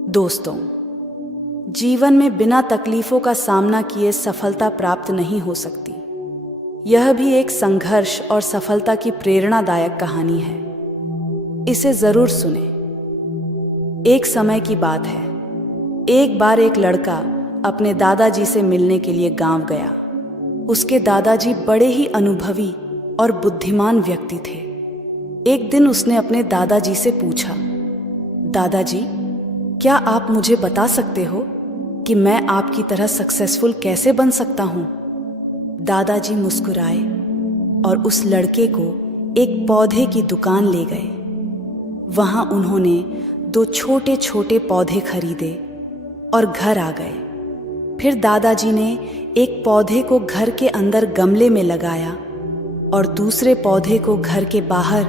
दोस्तों, जीवन में बिना तकलीफों का सामना किए सफलता प्राप्त नहीं हो सकती। यह भी एक संघर्ष और सफलता की प्रेरणादायक कहानी है। इसे जरूर सुने। एक समय की बात है। एक बार एक लड़का अपने दादाजी से मिलने के लिए गांव गया। उसके दादाजी बड़े ही अनुभवी और बुद्धिमान व्यक्ति थे। एक दिन उसने अपने दादाजी से पूछा, दादाजी, क्या आप मुझे बता सकते हो कि मैं आपकी तरह सक्सेसफुल कैसे बन सकता हूं? दादाजी मुस्कुराए और उस लड़के को एक पौधे की दुकान ले गए। वहां उन्होंने 2 छोटे छोटे पौधे खरीदे और घर आ गए। फिर दादाजी ने एक पौधे को घर के अंदर गमले में लगाया और दूसरे पौधे को घर के बाहर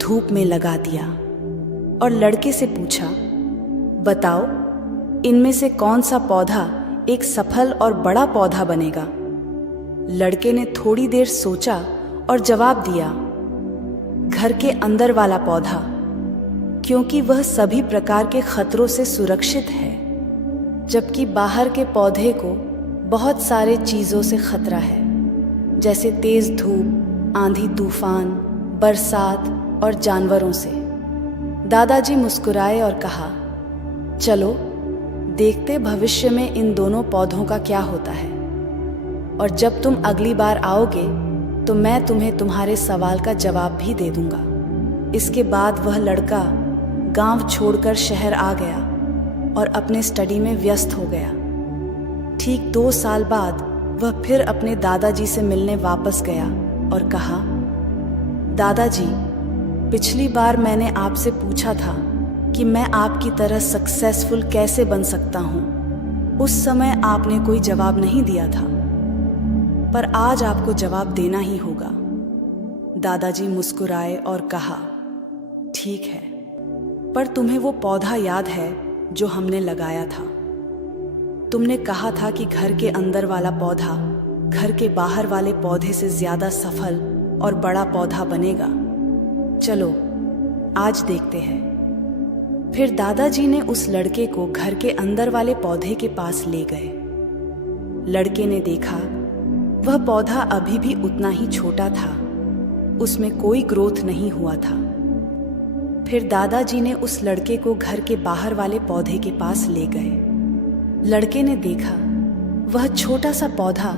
धूप में लगा दिया और लड़के से पूछा, बताओ, इनमें से कौन सा पौधा एक सफल और बड़ा पौधा बनेगा? लड़के ने थोड़ी देर सोचा और जवाब दिया, घर के अंदर वाला पौधा, क्योंकि वह सभी प्रकार के खतरों से सुरक्षित है, जबकि बाहर के पौधे को बहुत सारे चीजों से खतरा है, जैसे तेज धूप, आंधी तूफान, बरसात और जानवरों से। दादाजी मुस्कुराए और कहा, चलो देखते भविष्य में इन दोनों पौधों का क्या होता है, और जब तुम अगली बार आओगे तो मैं तुम्हें तुम्हारे सवाल का जवाब भी दे दूंगा। इसके बाद वह लड़का गांव छोड़कर शहर आ गया और अपने स्टडी में व्यस्त हो गया। ठीक 2 साल बाद वह फिर अपने दादाजी से मिलने वापस गया और कहा, दादाजी, पिछली बार मैंने आपसे पूछा था कि मैं आपकी तरह सक्सेसफुल कैसे बन सकता हूं। उस समय आपने कोई जवाब नहीं दिया था, पर आज आपको जवाब देना ही होगा। दादाजी मुस्कुराए और कहा, ठीक है, पर तुम्हें वो पौधा याद है जो हमने लगाया था? तुमने कहा था कि घर के अंदर वाला पौधा घर के बाहर वाले पौधे से ज्यादा सफल और बड़ा पौधा बनेगा। चलो आज देखते हैं। फिर दादाजी ने उस लड़के को घर के अंदर वाले पौधे के पास ले गए। लड़के ने देखा वह पौधा अभी भी उतना ही छोटा था, उसमें कोई ग्रोथ नहीं हुआ था। फिर दादाजी ने उस लड़के को घर के बाहर वाले पौधे के पास ले गए। लड़के ने देखा वह छोटा सा पौधा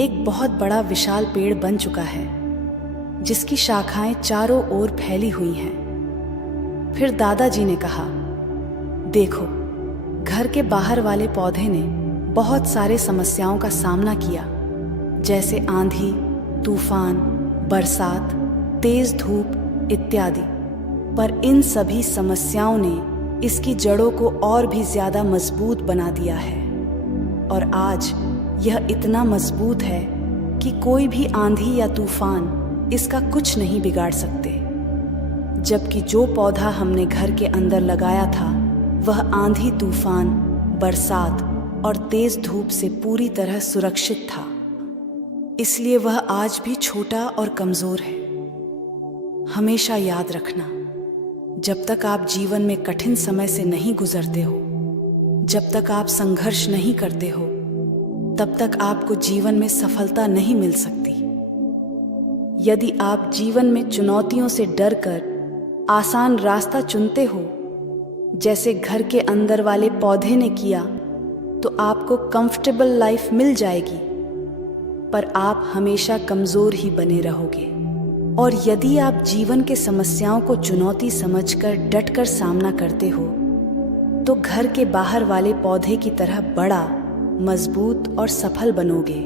एक बहुत बड़ा विशाल पेड़ बन चुका है, जिसकी शाखाएं चारों ओर फैली हुई हैं। फिर दादाजी ने कहा, देखो, घर के बाहर वाले पौधे ने बहुत सारे समस्याओं का सामना किया, जैसे आंधी, तूफान, बरसात, तेज धूप इत्यादि, पर इन सभी समस्याओं ने इसकी जड़ों को और भी ज्यादा मजबूत बना दिया है, और आज यह इतना मजबूत है कि कोई भी आंधी या तूफान इसका कुछ नहीं बिगाड़ सकते। जबकि जो पौधा हमने घर के अंदर लगाया था वह आंधी तूफान, बरसात और तेज धूप से पूरी तरह सुरक्षित था, इसलिए वह आज भी छोटा और कमजोर है। हमेशा याद रखना, जब तक आप जीवन में कठिन समय से नहीं गुजरते हो, जब तक आप संघर्ष नहीं करते हो, तब तक आपको जीवन में सफलता नहीं मिल सकती। यदि आप जीवन में चुनौतियों से डरकर आसान रास्ता चुनते हो, जैसे घर के अंदर वाले पौधे ने किया, तो आपको कंफर्टेबल लाइफ मिल जाएगी, पर आप हमेशा कमजोर ही बने रहोगे। और यदि आप जीवन के समस्याओं को चुनौती समझकर डटकर सामना करते हो, तो घर के बाहर वाले पौधे की तरह बड़ा, मजबूत और सफल बनोगे।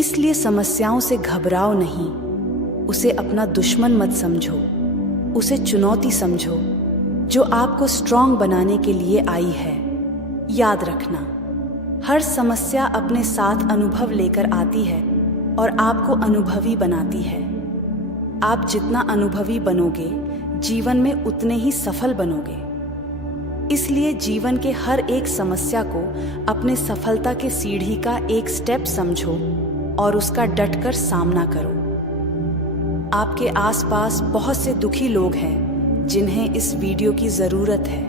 इसलिए समस्याओं से घबराओ नहीं, उसे अपना दुश्मन मत समझो, उसे चुनौती समझो जो आपको स्ट्रांग बनाने के लिए आई है। याद रखना, हर समस्या अपने साथ अनुभव लेकर आती है और आपको अनुभवी बनाती है। आप जितना अनुभवी बनोगे, जीवन में उतने ही सफल बनोगे। इसलिए जीवन के हर एक समस्या को अपने सफलता के सीढ़ी का एक स्टेप समझो और उसका डटकर सामना करो। आपके आसपास बहुत से दुखी लोग हैं जिन्हें इस वीडियो की जरूरत है।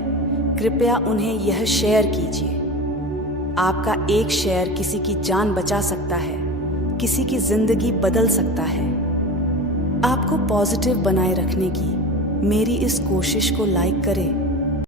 कृपया उन्हें यह शेयर कीजिए। आपका एक शेयर किसी की जान बचा सकता है, किसी की जिंदगी बदल सकता है। आपको पॉजिटिव बनाए रखने की मेरी इस कोशिश को लाइक करें